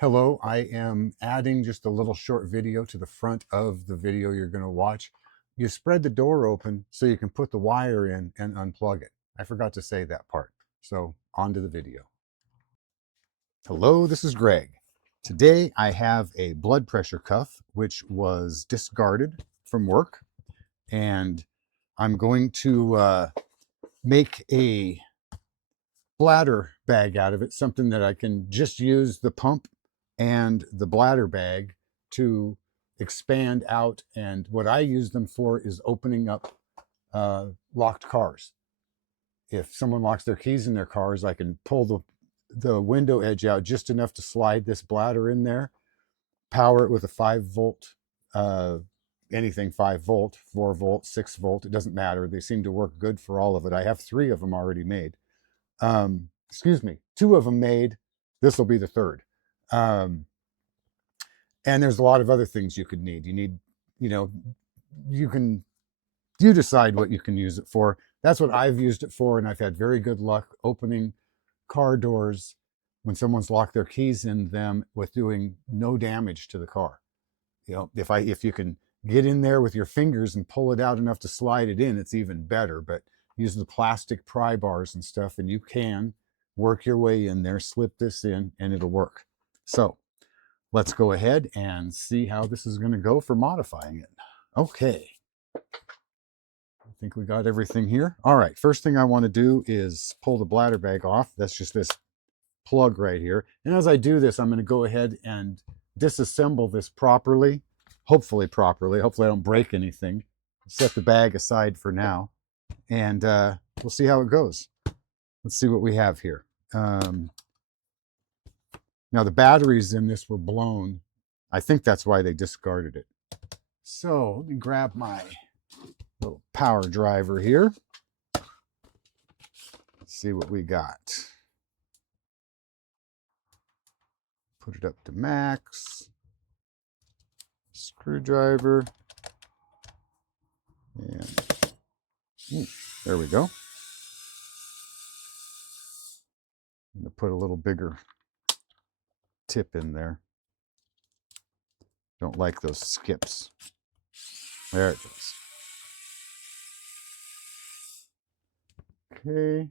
Hello, I am adding just a little short video to the front of the video you're going to watch. You spread the door open so you can put the wire in and unplug it. I forgot to say that part. So on to the video. Hello, this is Greg. Today I have a blood pressure cuff which was discarded from work, and I'm going to make a bladder bag out of it, something that I can just use the pump and the bladder bag to expand out. And what I use them for is opening up locked cars. If someone locks their keys in their cars, I can pull the window edge out just enough to slide this bladder in there, power it with a 5-volt, anything 5-volt, 4-volt, 6-volt, it doesn't matter. They seem to work good for all of it. I have 3 of them already made. Excuse me, 2 of them made. This will be the 3rd. And there's a lot of other things you could need. You need, you decide what you can use it for. That's what I've used it for, and I've had very good luck opening car doors when someone's locked their keys in them with doing no damage to the car. If you can get in there with your fingers and pull it out enough to slide it in, it's even better. But use the plastic pry bars and stuff, and you can work your way in there, slip this in, and it'll work. So let's go ahead and see how this is going to go for modifying it. Okay. I think we got everything here. All right, first thing I want to do is pull the bladder bag off. That's just this plug right here. And as I do this, I'm going to go ahead and disassemble this properly, hopefully properly. Hopefully I don't break anything. Set the bag aside for now, and we'll see how it goes. Let's see what we have here. Now the batteries in this were blown. I think that's why they discarded it. So let me grab my little power driver here. Let's see what we got. Put it up to max. Screwdriver. And there we go. I'm going to put a little bigger tip in there. Don't like those skips. There it goes. Okay.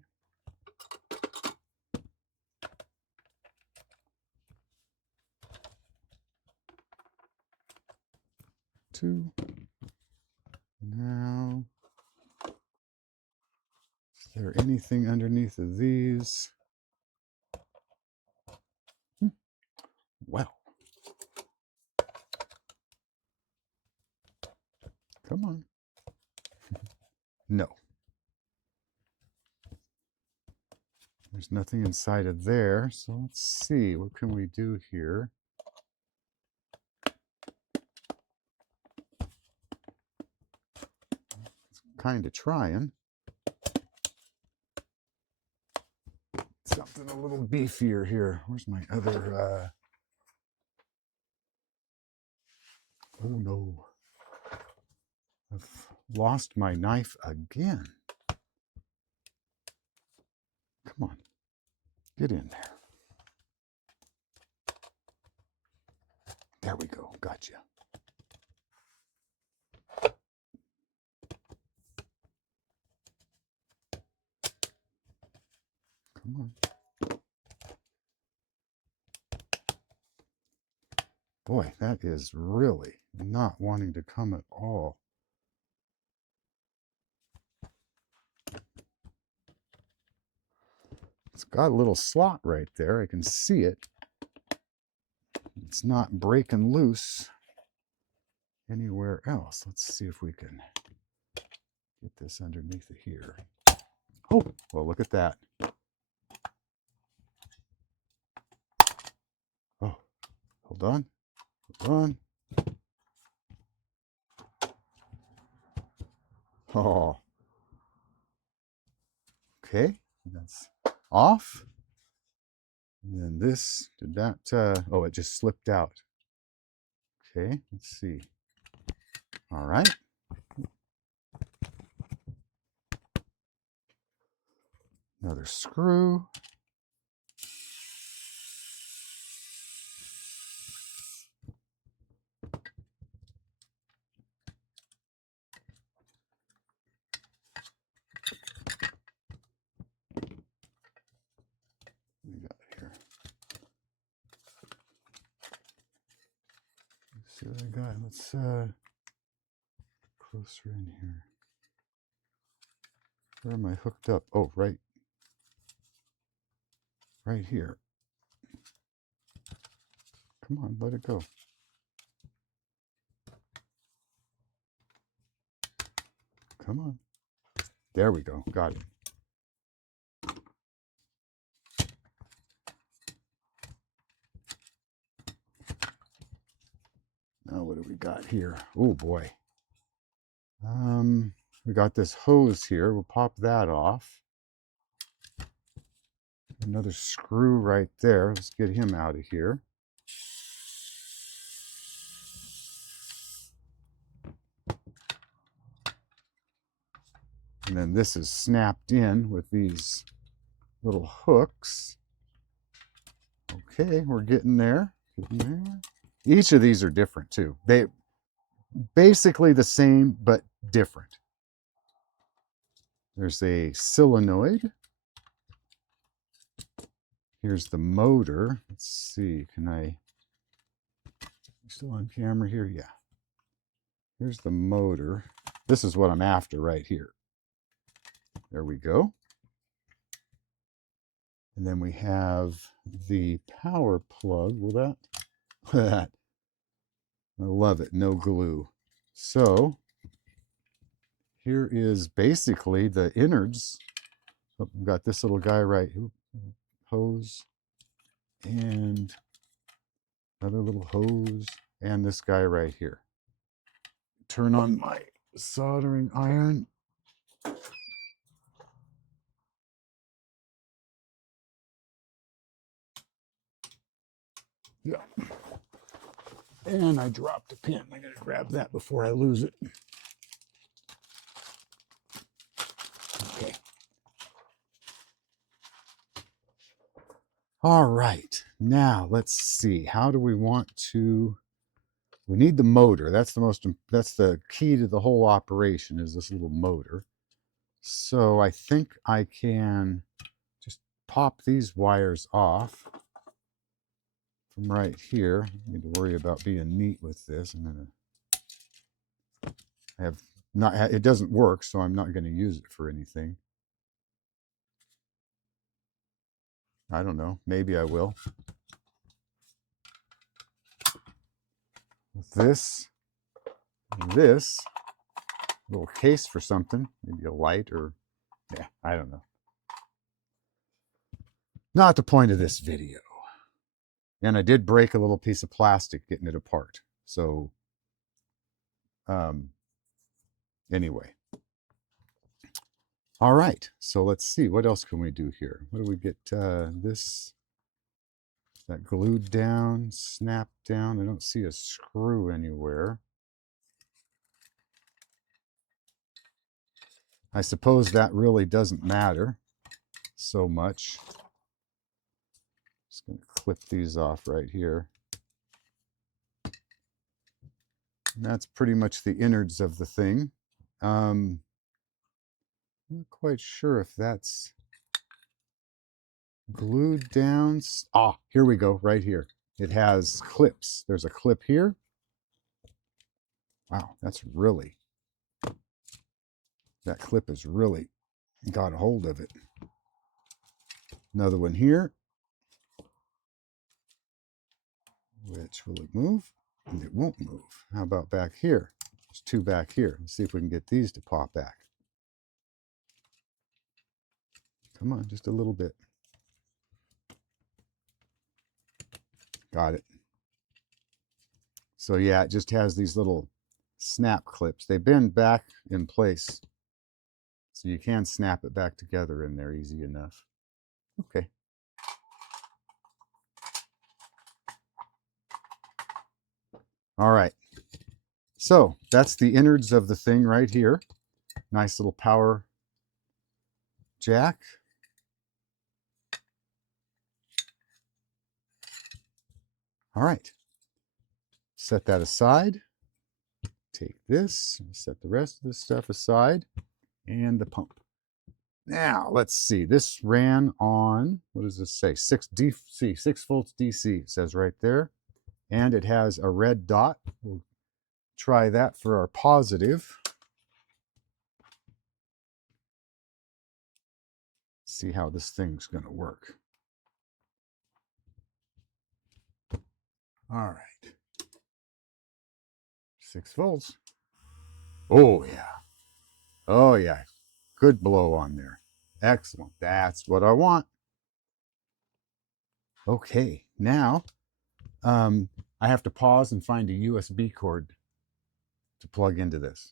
Two. Now, is there anything underneath of these? Well, come on. No. There's nothing inside of there. So let's see, what can we do here? Kind of trying. Something a little beefier here. Where's my other, oh no. I've lost my knife again. Come on, get in there. There we go, gotcha. Come on. Boy, that is really not wanting to come at all. It's got a little slot right there. I can see it. It's not breaking loose anywhere else. Let's see if we can get this underneath of here. Oh, well, look at that. Oh, hold on. Hold on. Oh. Okay, that's off. And then this, did that, oh, it just slipped out. Okay, let's see. All right. Another screw. see what I got. Let's closer in here. Where am I hooked up? Oh, right here. Come on, let it go. Come on. There we go. Got it. Now what do we got here? Oh boy. We got this hose here. We'll pop that off. Another screw right there. Let's get him out of here. And then this is snapped in with these little hooks. Okay, we're getting there. Each of these are different too. They basically the same, but different. There's a solenoid. Here's the motor. Let's see, can I, still on camera here? Yeah. Here's the motor. This is what I'm after right here. There we go. And then we have the power plug. Will that? That. I love it. No glue. So here is basically the innards. Oh, we've got this little guy right here. Hose. And another little hose. And this guy right here. Turn on my soldering iron. Yeah. And I dropped a pin. I gotta grab that before I lose it. Okay. All right. Now let's see. How do we want to? We need the motor. That's the key to the whole operation is this little motor. So I think I can just pop these wires off from right here. I need to worry about being neat with this. It doesn't work, so I'm not going to use it for anything. I don't know. Maybe I will. This little case for something, maybe a light or, yeah, I don't know. Not the point of this video. And I did break a little piece of plastic getting it apart. So, anyway. All right, so let's see, what else can we do here? What do we get? That glued down, snapped down. I don't see a screw anywhere. I suppose that really doesn't matter so much. Just going to clip these off right here. And that's pretty much the innards of the thing. I'm not quite sure if that's glued down. Ah, here we go, right here. It has clips. There's a clip here. Wow, that clip has really got a hold of it. Another one here. Which will it move? And it won't move. How about back here? There's two back here. Let's see if we can get these to pop back. Come on, just a little bit. Got it. So yeah, it just has these little snap clips. They bend back in place. So you can snap it back together in there easy enough. Okay. All right. So that's the innards of the thing right here. Nice little power jack. All right. Set that aside. Take this, set the rest of this stuff aside, and the pump. Now, let's see. This ran on, what does this say? 6 volts DC, it says right there. and it has a red dot. We'll try that for our positive. See how this thing's going to work. All right. 6 volts. Oh, yeah. Oh, yeah. Good blow on there. Excellent. That's what I want. Okay, now I have to pause and find a USB cord to plug into this.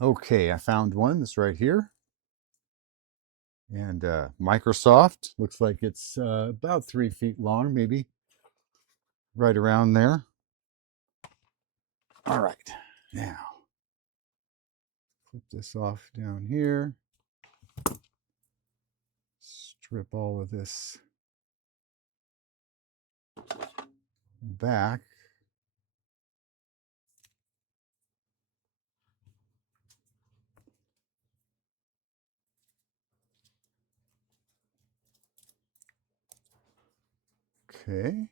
Okay, I found one that's right here. And Microsoft, looks like it's about 3 feet long, maybe right around there. All right, now flip this off down here. Strip all of this back. Okay.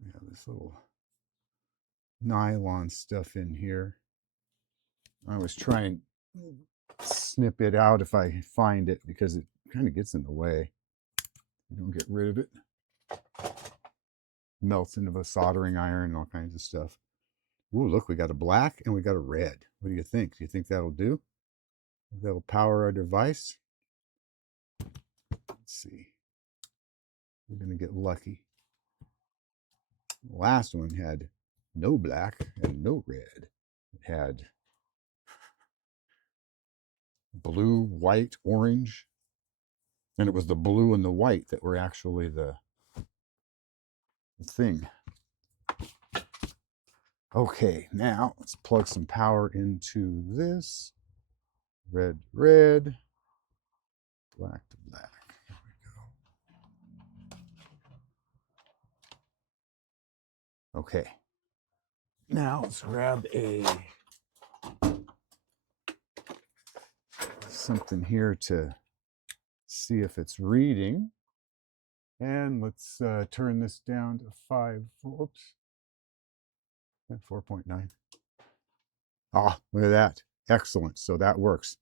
We have this little nylon stuff in here. I always try and snip it out if I find it because it kind of gets in the way. You don't get rid of it. Melts into a soldering iron and all kinds of stuff. Ooh, look, we got a black and we got a red. What do you think? Do you think that'll do? That'll power our device? Let's see. We're going to get lucky. The last one had no black and no red. It had blue, white, orange. And it was the blue and the white that were actually the thing. Okay, now let's plug some power into this. Red, red, black to black. Here we go. Okay. Now let's grab something here to see if it's reading. And let's turn this down to 5 volts. 4.9. Ah, look at that. Excellent. So that works.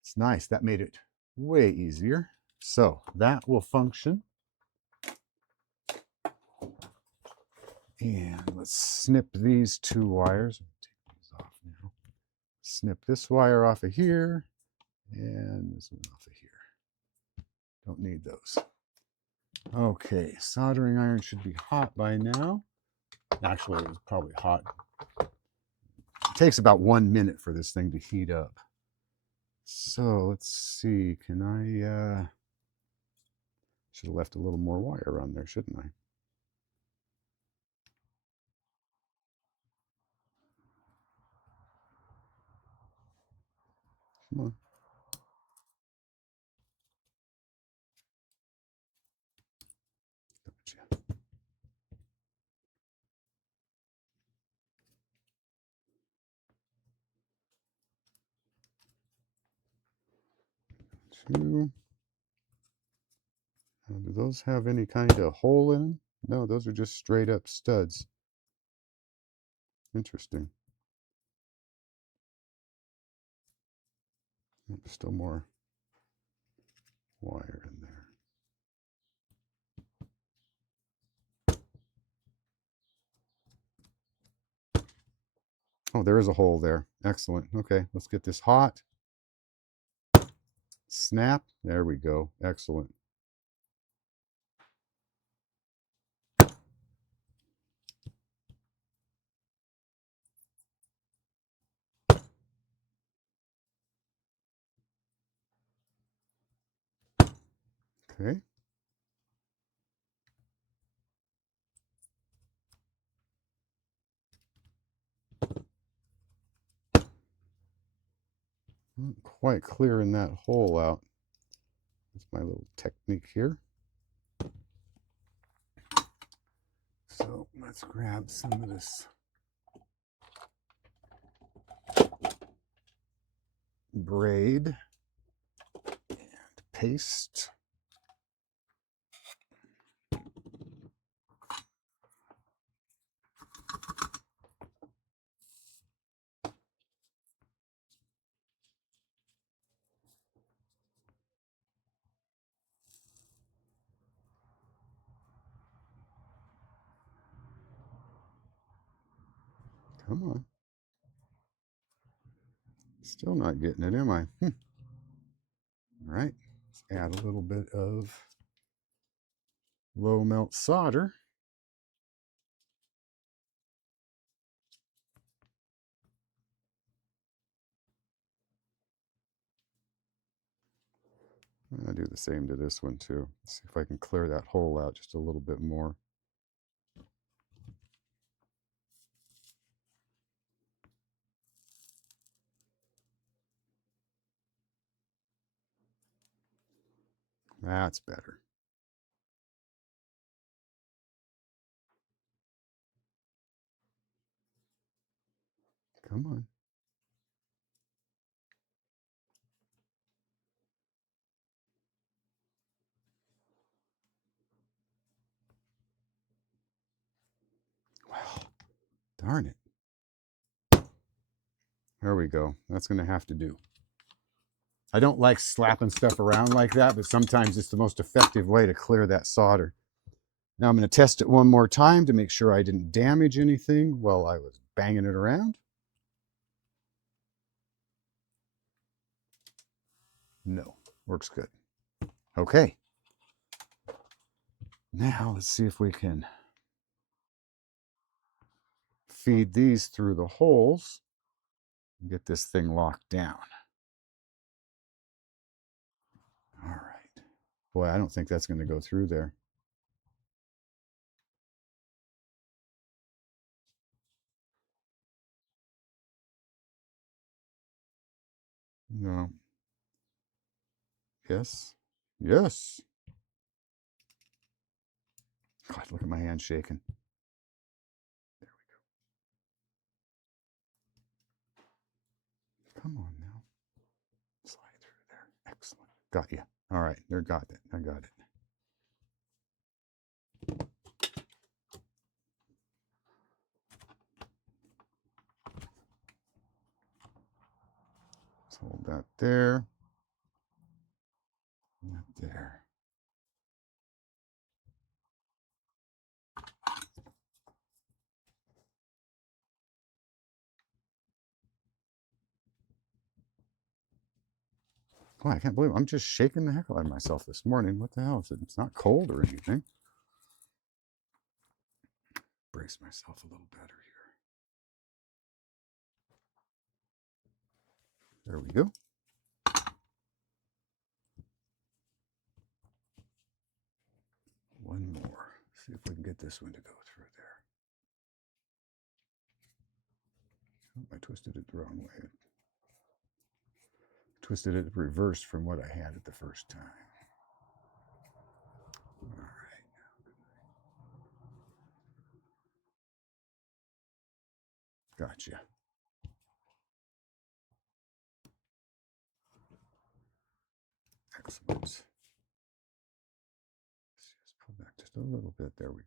It's nice. That made it way easier. So that will function. And let's snip these 2 wires. Take these off now. Snip this wire off of here and this one off of here. Don't need those. Okay, soldering iron should be hot by now. Actually, it's probably hot. It takes about 1 minute for this thing to heat up. So let's see, can I, should have left a little more wire on there, shouldn't I? Come on. Gotcha. 2. Now, do those have any kind of hole in them? No, those are just straight up studs. Interesting. There's still more wire in there. Oh, there is a hole there. Excellent. Okay, let's get this hot. Snap. There we go. Excellent. Okay. Not quite clearing that hole out. That's my little technique here. So let's grab some of this braid and paste. Come on. Still not getting it, am I? All right. Let's add a little bit of low melt solder. I'll do the same to this one too. See if I can clear that hole out just a little bit more. That's better. Come on. Well, darn it. There we go. That's going to have to do. I don't like slapping stuff around like that, but sometimes it's the most effective way to clear that solder. Now I'm going to test it one more time to make sure I didn't damage anything while I was banging it around. No, works good. Okay. Now let's see if we can feed these through the holes and get this thing locked down. All right. Boy, I don't think that's going to go through there. No. Yes. Yes. God, look at my hand shaking. There we go. Come on now. Slide through there. Excellent. Got you. All right. There, got it. I got it. Let's hold that there. That there. Boy, I can't believe it. I'm just shaking the heck out of myself this morning. What the hell? It's not cold or anything. Brace myself a little better here. There we go. One more. See if we can get this one to go through there. Oh, I twisted it the wrong way. Twisted it reversed from what I had it the first time. All right. Gotcha. Excellent. Let's just pull back just a little bit. There we go.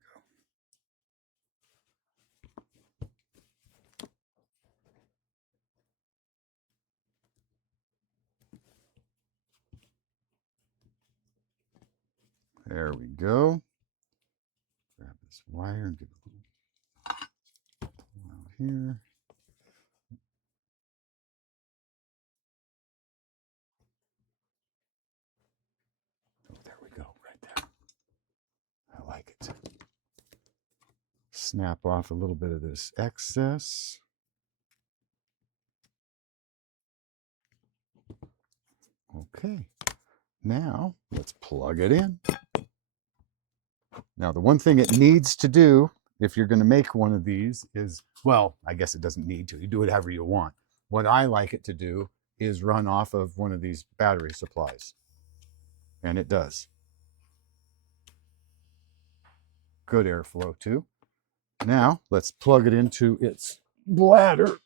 There we go. Grab this wire and give it a little pull out here. Oh, there we go, right there. I like it. Snap off a little bit of this excess. Okay, now let's plug it in. Now, the one thing it needs to do if you're going to make one of these is, well, I guess it doesn't need to. You do it however you want. What I like it to do is run off of one of these battery supplies. And it does. Good airflow too. Now, let's plug it into its bladder.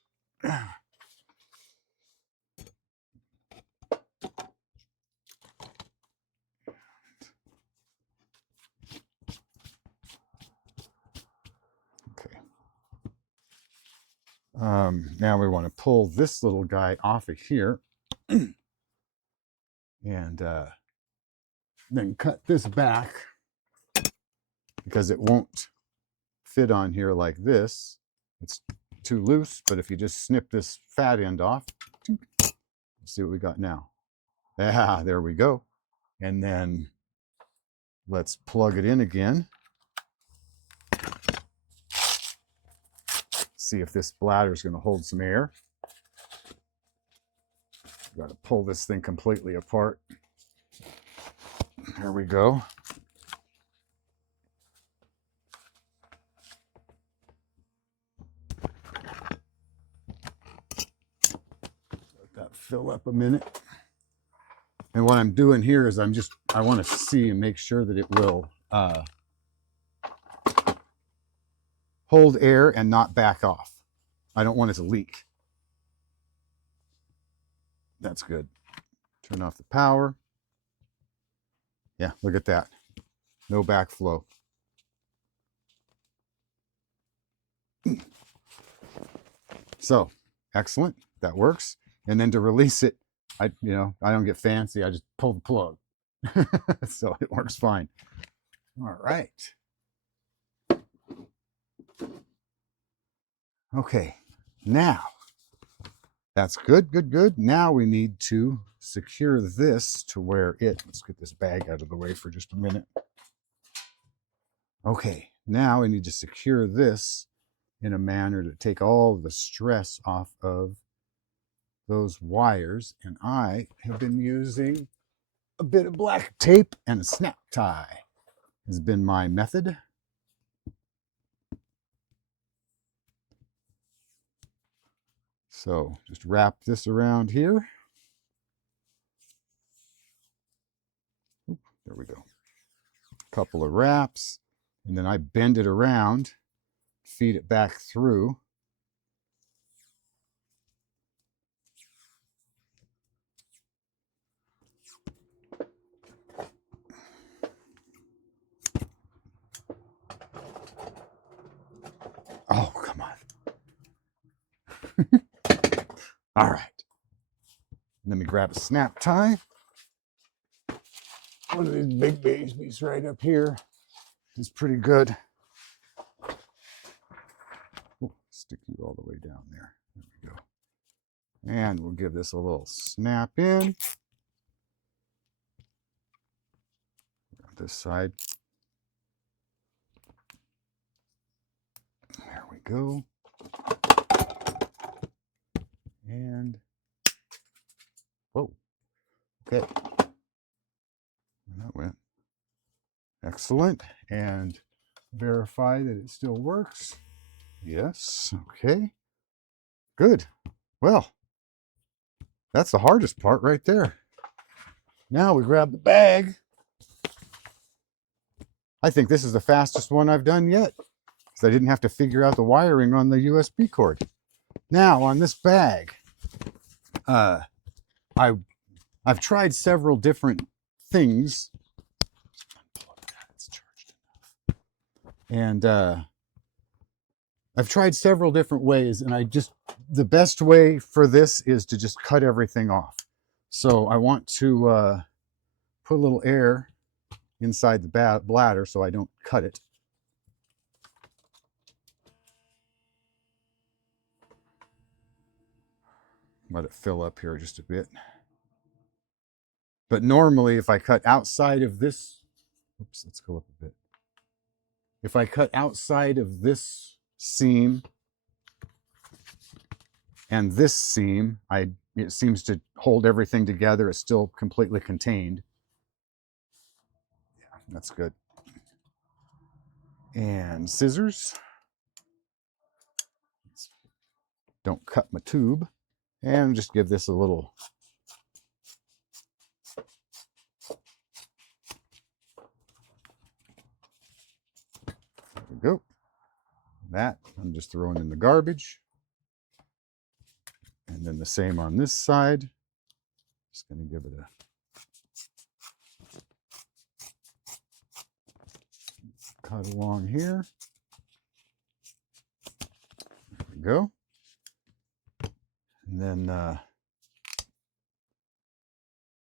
Now we want to pull this little guy off of here and then cut this back because it won't fit on here like this. It's too loose, but if you just snip this fat end off, let's see what we got now. Yeah, there we go. And then let's plug it in again. See if this bladder is going to hold some air. Got to pull this thing completely apart. There we go. Let that fill up a minute. And what I'm doing here is I want to see and make sure that it will hold air and not back off. I don't want it to leak. That's good. Turn off the power. Yeah, look at that. No backflow. So, excellent. That works. And then to release it, I don't get fancy. I just pull the plug. So it works fine. All right. Okay. Now, that's good, good, good. Now we need to secure this to where let's get this bag out of the way for just a minute. Okay. Now we need to secure this in a manner to take all the stress off of those wires, and I have been using a bit of black tape and a snap tie has been my method. So just wrap this around here. There we go. A couple of wraps, and then I bend it around, feed it back through. Oh, come on. All right. Let me grab a snap tie. One of these big babies right up here is pretty good. Oh, stick you all the way down there. There we go. And we'll give this a little snap in. This side. There we go. And, whoa, okay. And that went. Excellent. And verify that it still works. Yes, okay. Good. Well, that's the hardest part right there. Now we grab the bag. I think this is the fastest one I've done yet, because I didn't have to figure out the wiring on the USB cord. Now on this bag, I've tried several different things, and I've tried several different ways, and the best way for this is to just cut everything off. So I want to put a little air inside the bladder so I don't cut it. Let it fill up here just a bit. But normally if I cut outside of this, oops, let's go up a bit. If I cut outside of this seam and this seam, it seems to hold everything together. It's still completely contained. Yeah, that's good. And scissors. Don't cut my tube. And just give this a little there we go. That I'm just throwing in the garbage. And then the same on this side. Just going to give it a cut along here. There we go. And then I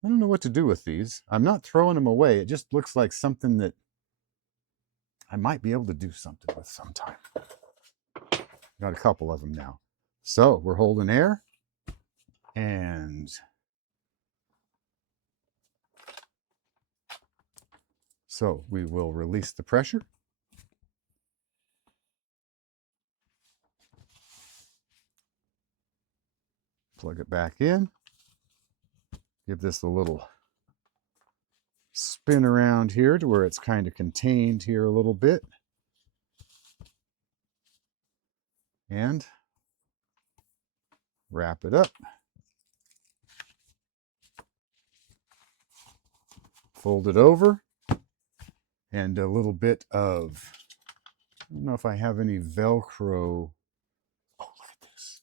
don't know what to do with these. I'm not throwing them away. It just looks like something that I might be able to do something with sometime. Got a couple of them now. So we're holding air, and so we will release the pressure. Plug it back in. Give this a little spin around here to where it's kind of contained here a little bit. And wrap it up. Fold it over. And a little bit of, I don't know if I have any Velcro. Oh, look at this.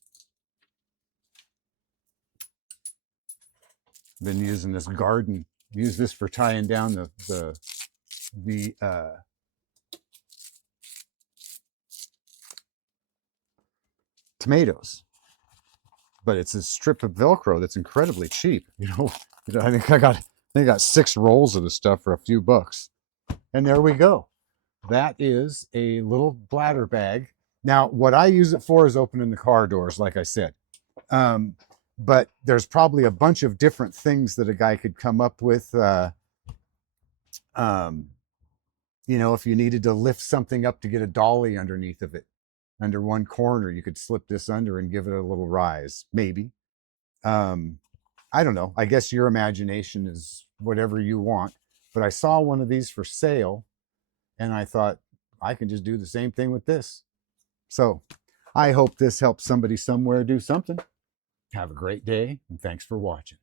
Been using this garden. Use this for tying down the tomatoes. But it's a strip of Velcro that's incredibly cheap. I think I got 6 rolls of the stuff for a few bucks. And there we go. That is a little bladder bag. Now, what I use it for is opening the car doors, like I said. But there's probably a bunch of different things that a guy could come up with. If you needed to lift something up to get a dolly underneath of it, under one corner, you could slip this under and give it a little rise, maybe. I don't know. I guess your imagination is whatever you want. But I saw one of these for sale, and I thought, I can just do the same thing with this. So I hope this helps somebody somewhere do something. Have a great day, and thanks for watching.